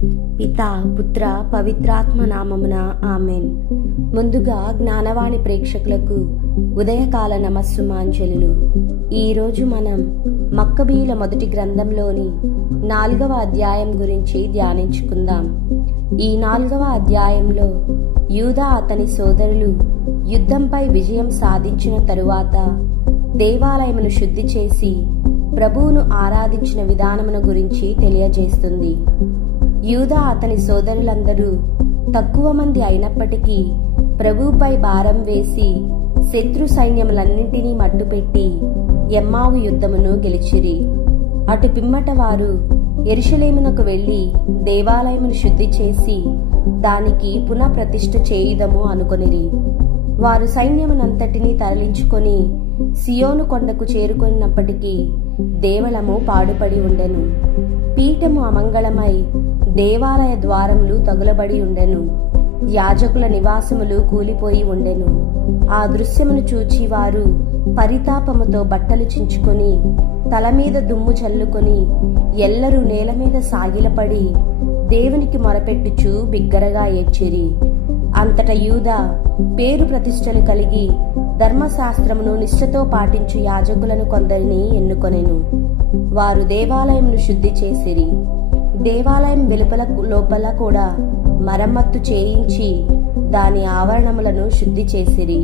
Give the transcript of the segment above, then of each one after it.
పితా పుత్ర పవిత్రాత్మ నామమున ఆమెన్. ముందుగా జ్ఞానవాణి ప్రేక్షకులకు ఉదయకాల నమస్సుమాంజలులు. ఈరోజు మనం మక్కబీయుల మొదటి గ్రంథంలోని 4వ అధ్యాయం గురించి ధ్యానించుకుందాం. ఈ 4వ అధ్యాయంలో యూదా అతని సోదరులు యుద్ధంపై విజయం సాధించిన తరువాత దేవాలయమును శుద్ధి చేసి ప్రభువును ఆరాధించిన విధానమును గురించి తెలియజేస్తుంది. యూదా అతని సోదరులందరూ తక్కువ మంది అయినప్పటికీ ప్రభువుపై భారం వేసి శత్రు సైన్యములన్నింటినీ మట్టుపెట్టి ఎమ్మావు యుద్ధమును గెలిచిరి. అటు పిమ్మట వారు యెరూషలేమునకు వెళ్లి దేవాలయమును శుద్ధి చేసి దానికి పునఃప్రతిష్ఠ చేయుదము అనుకొనిరి. వారు సైన్యమునంతటినీ తరలించుకొని సియోను కొండకు చేరుకున్నప్పటికీ దేవళము పాడుపడి ఉండెను. పీఠము అమంగళమై దేవాలయ ద్వారములు తగులబడి ఉండెను. యాజకుల నివాసములు కూలిపోయి ఉండెను. ఆ దృశ్యమును చూచి వారు పరితాపముతో బట్టలు చించుకొని తల మీద దుమ్ము చల్లుకొని ఎల్లరూ నేల మీద సాగిలపడి దేవునికి మొరపెట్టుచు బిగ్గరగా ఏడ్చిరి. అంతట యూదా పేరు ప్రతిష్టలు కలిగి ధర్మశాస్త్రమును నిష్ఠతో పాటించు యాజకులను కొందరిని ఎన్నుకొనెను. వారు దేవాలయమును శుద్ధి చేసిరి. దేవాలయం వెలుపల లోపల కూడా మరమ్మత్తు చేయించి దాని ఆవరణములను శుద్ధి చేసిరి.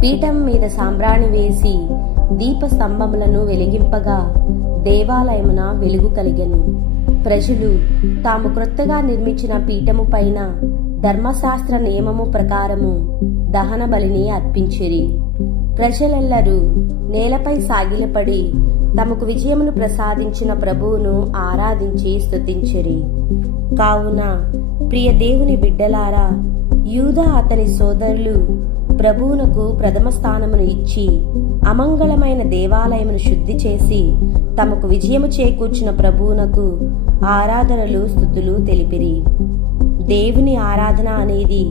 పీఠం మీద సాంబ్రాణి వేసి దీపస్తంభములను వెలిగింపగా దేవాలయమున వెలుగు కలిగెను. ప్రజలు తాము క్రొత్తగా నిర్మించిన పీఠము పైన ధర్మశాస్త్ర నియమము ప్రకారము దహన బలిని అర్పించిరి. ప్రజలెల్లరూ నేలపై సాగిలపడి తమకు విజయమును ప్రసాదించిన ప్రభువును ఆరాధించి స్తుతించిరి. కావున ప్రియ దేవుని బిడ్డలారా, యూదా అతని సోదరులు ప్రభువునకు ప్రథమ స్థానమును ఇచ్చి అమంగళమైన దేవాలయమును శుద్ధి చేసి తమకు విజయము చేకూర్చిన ప్రభువునకు ఆరాధనలు స్తుతులు తెలిపిరి. దేవుని ఆరాధన అనేది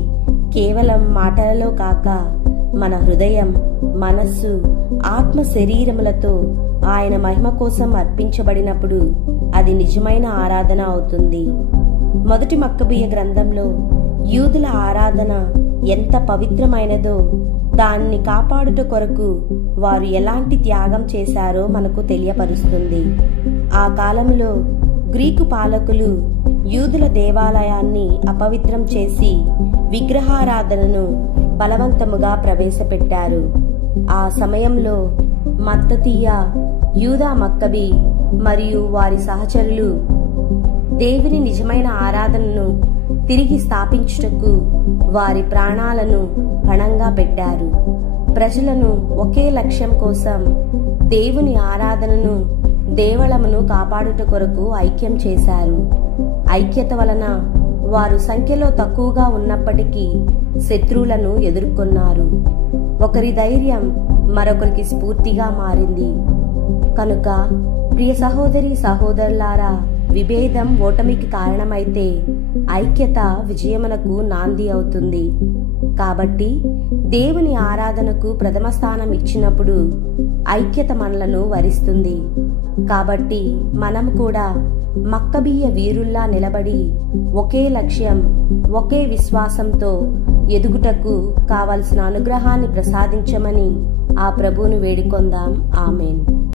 కేవలం మాటలలో కాక మన హృదయం, మనస్సు, ఆత్మ శరీరములతో ఆయన మహిమ కోసం అర్పించబడినప్పుడు అది నిజమైన ఆరాధన అవుతుంది. మొదటి మక్కబీయ గ్రంథంలో యూదుల ఆరాధన ఎంత పవిత్రమైనదో దాన్ని కాపాడుట కొరకు వారు ఎలాంటి త్యాగం చేశారో మనకు తెలియపరుస్తుంది. ఆ కాలంలో గ్రీకు పాలకులు యూదుల దేవాలయాన్ని అపవిత్రం చేసి విగ్రహారాధనను బలవంతముగా ప్రవేశపెట్టారు. ఆ సమయంలో మత్తతీయ, యూదా మక్కబీ మరియు వారి సహచరులు దేవుని నిజమైన ఆరాధనను తిరిగి స్థాపించుటకు వారి ప్రాణాలను పణంగా పెట్టారు. ప్రజలను ఒకే లక్ష్యం కోసం దేవుని ఆరాధనను, దేవళమును కాపాడుట కొరకు ఐక్యం చేశారు. ఐక్యత వలన వారు సంఖ్యలో తక్కువగా ఉన్నప్పటికీ శత్రువులను ఎదుర్కొన్నారు. ఒకరి ధైర్యం మరొకరికి స్ఫూర్తిగా మారింది. కనుక ప్రియ సహోదరి సహోదరులారా, విభేదం ఓటమికి కారణమైతే ఐక్యత విజయమునకు నాంది అవుతుంది. కాబట్టి దేవుని ఆరాధనకు ప్రథమ స్థానం ఇచ్చినప్పుడు ఐక్యత మనలను వరిస్తుంది. కాబట్టి మనం కూడా మక్కబీయ వీరుల్లా నిలబడి ఒకే లక్ష్యం, ఒకే విశ్వాసంతో ఎదుగుటకు కావలసిన అనుగ్రహాన్ని ప్రసాదించమని ఆ ప్రభువును వేడుకొందాం. ఆమేన్.